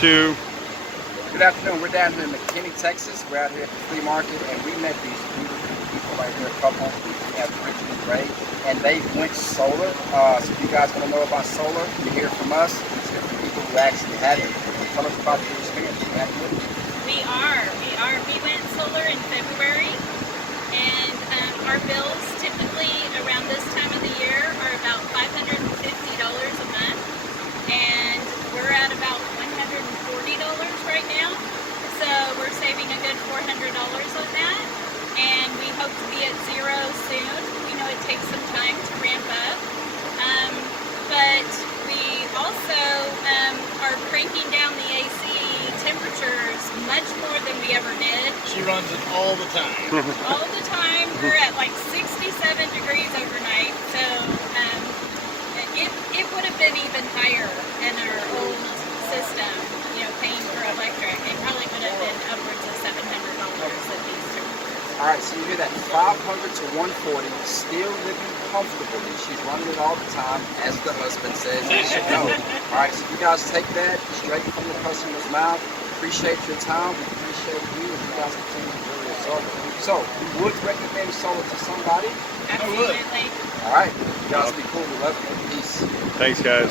to... Good afternoon. We're down here in McKinney, Texas. We're out here at the flea market, and we met these beautiful people right here, a couple. We have Richard and Ray, and they went solar. So if you guys want to know about solar, you hear from us. Let's hear from people who actually had it. Tell us about your experience. We went solar in February, and our bills typically around this time of the year are about $550 a month, and we're at about $140 right now. So we're saving a good $400 on that, and we hope to be at zero soon. We know it takes some time to ramp up, but we also are cranking down the AC temperatures much more than we ever did. She runs it all the time. All the time. We're at like 67 degrees overnight, so it would have been even higher in our old system, you know, paying for electric. It probably would have been upwards of $700 at these temperatures. All right, so you hear that 500 to 140, still living comfortably. She's running it all the time, as the husband says. You should know. All right, so you guys take that straight from the customer's mouth. Appreciate your time. We appreciate you, and you guys continue to do your solar. So, we would recommend solar to somebody. Absolutely. All right, you guys be cool. We love you. Peace. Thanks, guys.